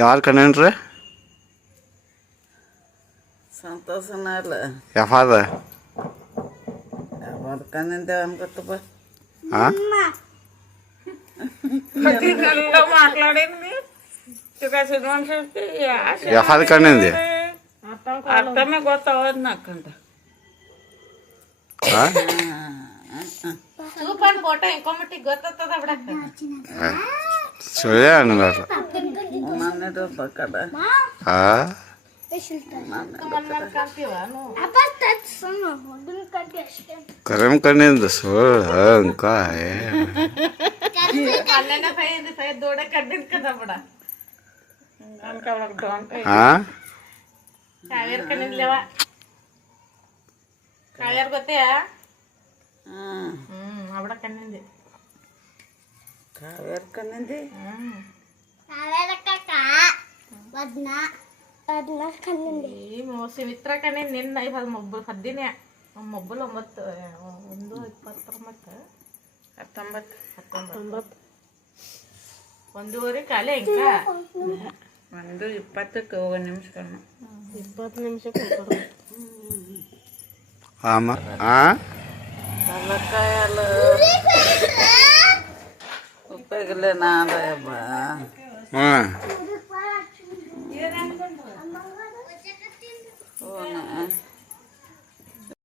ಯಾರು ಕಣ್ಣಿನ್ರಿ ಸಂತೋಷನ ಅಲ್ಲ ಯಾವಾಗ ಯಾವಾಗ ಕಣ್ಣಿಂದ ಅನ್ಕೊತಪ್ಪ మాట్లాడింది ಯಾವಾಗ ಕಣ್ಣಿಂది అర్థమే ಗೊತ್ತಾಗೋದು నాకంట చూపండి ఫోటో ఇంకో మట్టికి ಗೊತ್ತಾಗ್ತದ ಬಿಡಕ್ಕ ಸುಳ್ಳೆ ಅನ್ನೋದು ಮನೆದು ಬಕ್ಕಡ ಕರಮ್ ಕಣ್ಣಿಂದ ಸುಳ್ಳು ಅಂಕ దూడ కట్టింది కదా అప్పుడు కావేరు కన్నింది లేవా కావేరు కొత్తయా ఆవిడ కన్నింది కావేరు కన్నింది ಸುಮಿತ್ರ ಕಣ್ಣಿಂದ ನಿನ್ನ 10 ಮೊಬ್ಬಲು 9 19 ಒಂದೂವರೆ ಕಾಲೇ ఇంకా 1:20ಕ್ಕೆ ಹೋಗೋ ನಿಮಿಷ ಕಣ್ಣು 20 ನಿಮಿಷಕ್ಕೆ ಹೋಗೋದು ತಲಕಾಯಲು ಉಪ್ಪಿಗಿಲ್ಲ ನಾದಬ್ಬ